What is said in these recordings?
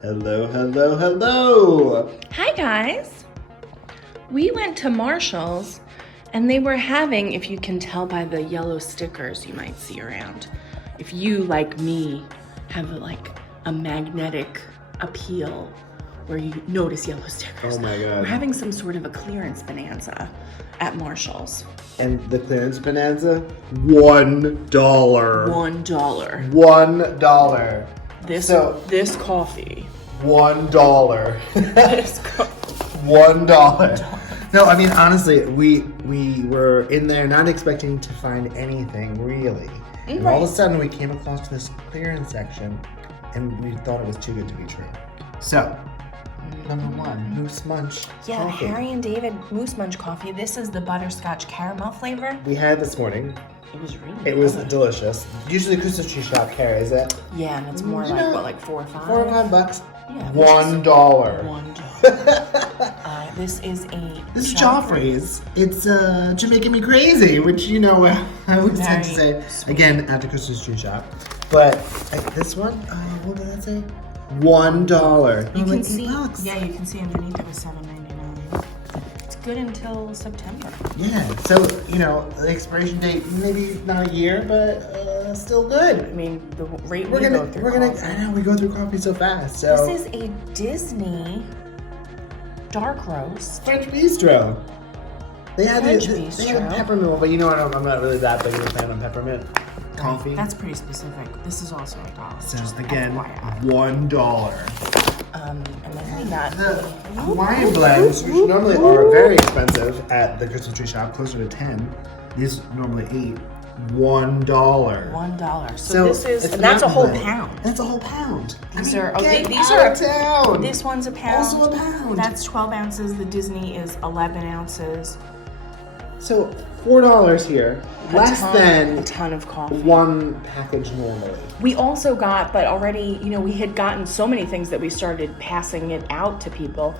Hello, hello, hello! Hi guys! We went to Marshall's and they were having, if you can tell by the yellow stickers you might see around, if you, like me, have like a magnetic appeal where you notice yellow stickers. Oh my God. We're having some sort of a clearance bonanza at Marshall's. And the clearance bonanza? $1. $1. $1. This coffee. $1. This coffee. $1. No, I mean, honestly, we were in there not expecting to find anything, really. And all of a sudden, we came across this clearance section, and we thought it was too good to be true. So, number one, Moose Munch coffee. Harry and David Moose Munch coffee. This is the butterscotch caramel flavor. We had it this morning. It was really It was delicious. Usually Christmas tree shop carries it. Yeah, and it's more like $4 or $5? $4 or $5. Yeah, $1. $1. This is This is Joffrey's. It's Jamaican Me Crazy, which I always like to say sweet. Again at the Christmas tree shop. But this one, what did that say? $1. You can like see. $8. Yeah, you can see underneath it was $7.99. It's good until September. Yeah. So the expiration date maybe not a year, but still good. I mean, the rate We're gonna. I know we go through coffee so fast. So this is a Disney dark roast. French bistro. They have French they bistro. have peppermint, but I'm not really that big of a fan of peppermint coffee. That's pretty specific. This is also $1. So just again, FYI. $1. And then we got The Hawaiian blends, which normally are very expensive at the Christmas tree shop, closer to $10. These normally $8. $1. $1. So this is, and that's a whole pound. That's a whole pound. These Get are out of town. This one's a pound. Also a pound. That's 12 ounces. The Disney is 11 ounces. So $4 here, less than a ton of coffee. one package normally. We also got, but already, we had gotten so many things that we started passing it out to people.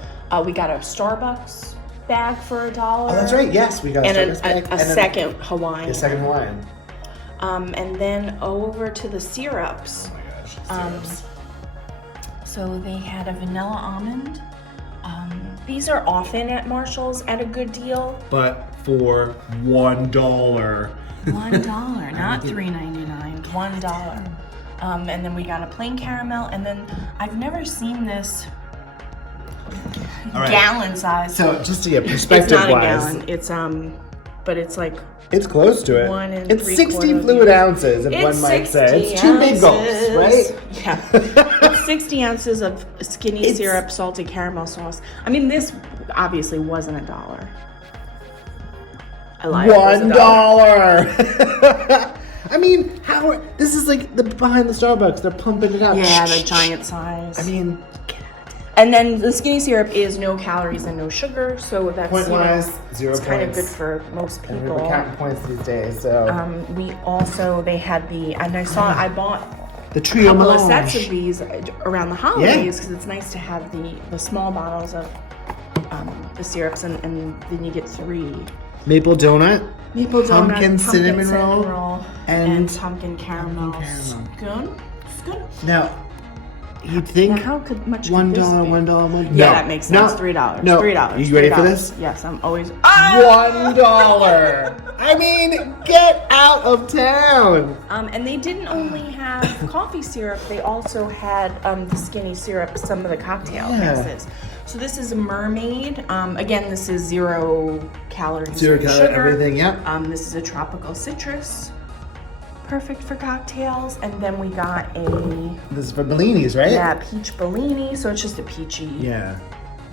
We got a Starbucks bag for $1. Oh, that's right. Yes, we got and a second Hawaiian. A second Hawaiian. And then over to the syrups. Oh my gosh. Syrups. So they had a vanilla almond. These are often at Marshall's at a good deal. But for $1. $1, not $3.99. $1. And then we got a plain caramel, and then I've never seen this gallon size. So just to get perspective, it's not a gallon. It's but it's like it's close to it. It's 60 fluid ounces, if one might say. It's 2 big gulps, right? Yeah. It's 60 ounces of skinny syrup, salted caramel sauce. I mean, this obviously wasn't $1. I lied. $1. I mean, this is like behind the Starbucks. They're pumping it up. Yeah, the giant size. I mean, and then the skinny syrup is no calories and no sugar, so that's point-wise, 0 it's points. kind of good for most people. And we're counting points these days, so. They had I bought the trio a couple of melange. sets of these around the holidays because it's nice to have the small bottles of the syrups, and then you get 3. Maple donut, pumpkin cinnamon roll, and pumpkin caramel. It's good. Now, you'd think now how much $1, could this be? $1. Yeah, that makes sense. $3. No. $3. You ready for this? Yes, I'm always. $1. I mean, get out of town. And they didn't only have coffee syrup; they also had the skinny syrup, some of the cocktail mixes. So this is a mermaid. Again, this is 0 calories. 0 calories, sugar. everything. Yep. This is a tropical citrus. Perfect for cocktails. And then we got This is for Bellinis, right? Yeah, peach Bellini. So it's just a peachy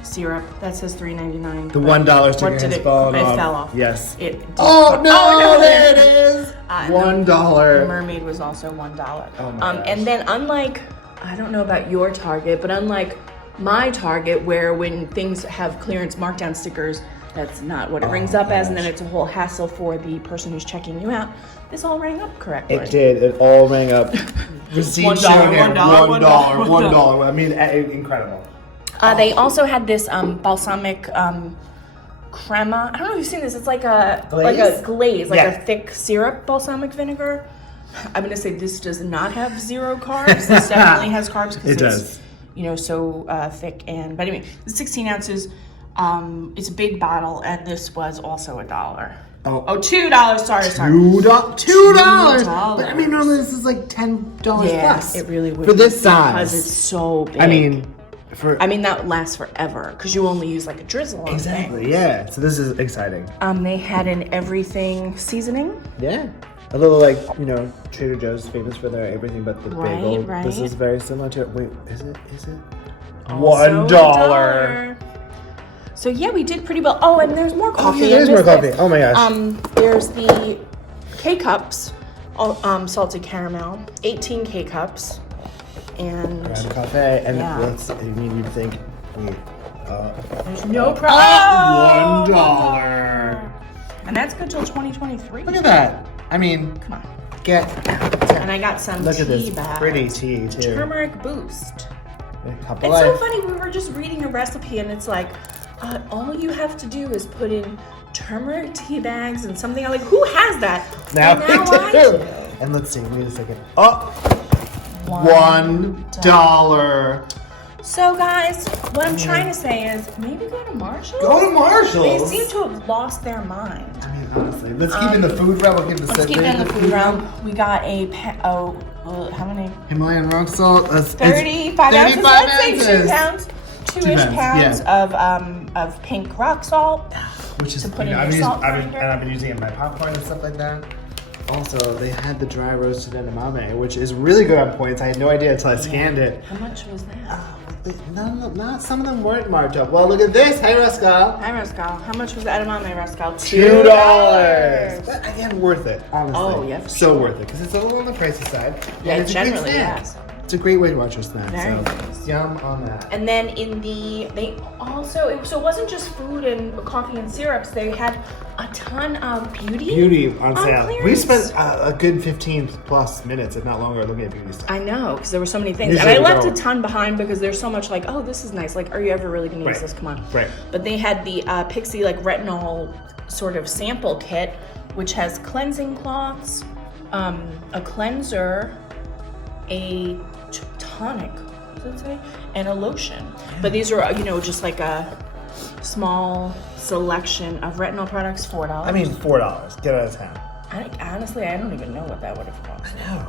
syrup. That says $3.99. The $1 sticker has fallen off. It fell off. Yes. Oh no! There it is. $1. The mermaid was also $1. Oh my gosh. And then unlike, I don't know about your Target, but unlike my Target, where when things have clearance markdown stickers, that's not what it rings up as, and then it's a whole hassle for the person who's checking you out. This all rang up correctly. It did. It all rang up. Receipt $1, showing $1, $1. I mean, incredible. They also had this balsamic crema. I don't know if you've seen this. It's like a glaze, like a thick syrup balsamic vinegar. I'm gonna say this does not have 0 carbs. This definitely has carbs because It does. So thick. But anyway, the 16 ounces. It's a big bottle, and this was also $1. Oh, $2. Sorry. $2. $2. But I mean, normally this is like $10 plus. It really would for this size because it's so big. I mean, that lasts forever because you only use like a drizzle. Exactly. Yeah. So this is exciting. They had an everything seasoning. Yeah. A little like, Trader Joe's is famous for their everything but the bagel. Right. This is very similar to it. Wait, is it? Also $1. So yeah, we did pretty well. Oh, and there's more coffee. Oh, yeah, there's more coffee. Oh my gosh. There's the K-Cups, salted caramel, 18 K-Cups. And Ground coffee. And you'd think, there's no problem. $1. And that's good till 2023. Look at that. I mean, Come on. And I got some look tea at this bags. pretty tea too. Turmeric boost. It's It's so funny. We were just reading a recipe, and it's like, all you have to do is put in turmeric tea bags and something. I'm like, who has that? Now I do. And let's see. Wait a second. Oh, $1. So guys, what I'm trying to say is maybe go to Marshall's. Go to Marshall's. They seem to have lost their mind. I mean, honestly, let's keep in the food realm. Let's keep it in the food realm. We got how many? Himalayan rock salt. 35 ounces. Let's say 2 pounds. 2-ish pounds yeah. of pink rock salt. Which is, to put in your salt grinder. I've been using it in my popcorn and stuff like that. Also, they had the dry roasted edamame, which is really good on points. I had no idea until I scanned it. How much was that? Not some of them weren't marked up. Well, look at this. Hey, Rascal. Hi, Rascal. How much was the edamame, Rascal? $2. But again, worth it, honestly. Oh, yeah, for so sure. worth it because it's a little on the pricey side. Yeah, and it's generally, a great snack. yes. It's a great way to watch your snack. Very so nice. Yum on that. And then so it wasn't just food and coffee and syrups. They had a ton of beauty On sale. clearance. We spent a good 15 plus minutes, if not longer, looking at beauty stuff. I know, because there were so many things. Usually and I we left a don't. ton behind because there's so much like, oh, this is nice. Like, are you ever really going to use this? Come on. Right. But they had the Pixie like retinol sort of sample kit, which has cleansing cloths, a cleanser, a tonic, what does it say? And a lotion. But these are, just like a small selection of retinol products, $4. I mean, $4. Get out of town. Honestly, I don't even know what that would have cost. I know.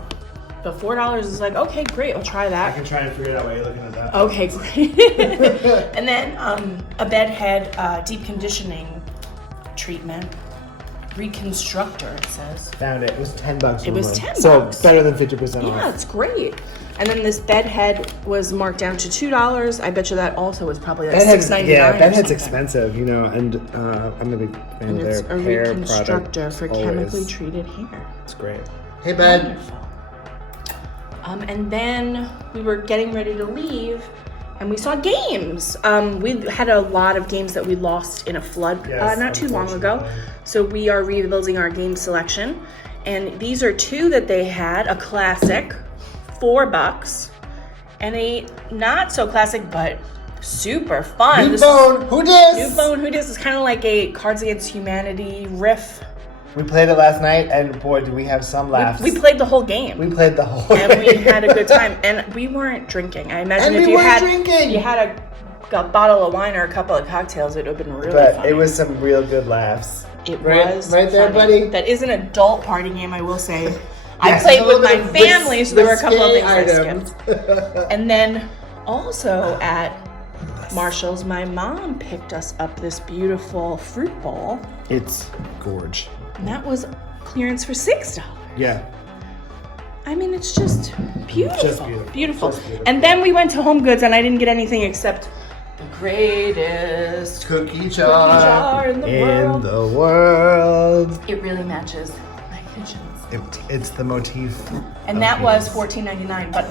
But $4 is like, okay, great, I'll try I that. can try and figure it out while you're looking at that. Okay, great. And then a bedhead deep conditioning treatment. Reconstructor, it says. Found it. It was $10. It was $10. So better than 50% off. Yeah, it's great. And then this bed head was marked down to $2. I bet you that also was probably like $6.99. Yeah, or bedhead's something. expensive, and I'm a big fan And of it's their a hair reconstructor product. for Always. chemically treated hair. It's great. Hey, bed. Wonderful. And then we were getting ready to leave, and we saw games. We had a lot of games that we lost in a flood not too long ago. So we are rebuilding our game selection. And these are 2 that they had, a classic, $4, and a not so classic, but super fun. New Phone, Who Dis? New Phone, Who Dis is kind of like a Cards Against Humanity riff. We played it last night, and boy, did we have some laughs. We played the whole game. We played the whole And game. we had a good time. And we weren't drinking. I imagine And if we you weren't had drinking. you had a bottle of wine or a couple of cocktails, it would have been really But funny. it was some real good laughs. It right, was right there, funny. buddy. That is an adult party game, I will say. I Yes, played a with little my bit of family, so there were a couple of things risque I skipped. And then also at Marshall's, my mom picked us up this beautiful fruit bowl. It's gorge. And that was clearance for $6. Yeah. I mean, it's just beautiful. Just beautiful. Just beautiful. And then we went to Home Goods, and I didn't get anything except the greatest Cookie jar in the world. It really matches my kitchen. It's the motif. And that was $14.99. But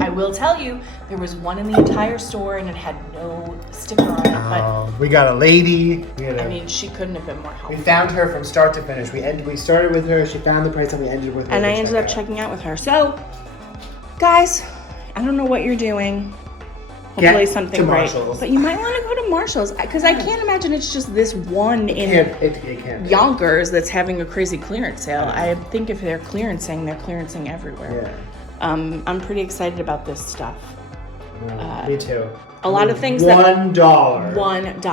I will tell you, there was one in the entire store, and it had no sticker on it. We got a lady. But I mean, she couldn't have been more We helpful. found her from start to finish. We started with her. She found the price, and we ended with her. And I ended up checking out with her. So, guys, I don't know what you're doing. Hopefully something to great. Marshalls. But you might want to go to Marshalls because I can't imagine it's just this one in It can't be. Yonkers that's having a crazy clearance sale. I think if they're clearancing everywhere. Yeah. I'm pretty excited about this stuff. Me too. A lot of things $1. $1.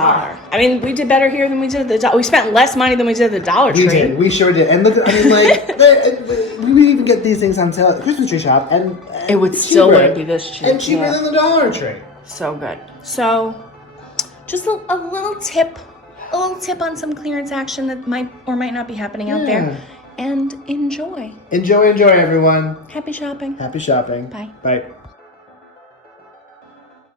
I mean, we did better here than we did at the we spent less money than we did at the Dollar Tree. We did. We sure did. And look, I mean, like, we would even get these things on sale at the Christmas tree shop, and it would still wouldn't be this cheap. And cheaper than the Dollar Tree. So good. So, just a little tip on some clearance action that might or might not be happening out there. And enjoy. Enjoy, everyone. Happy shopping. Happy shopping. Bye. Bye.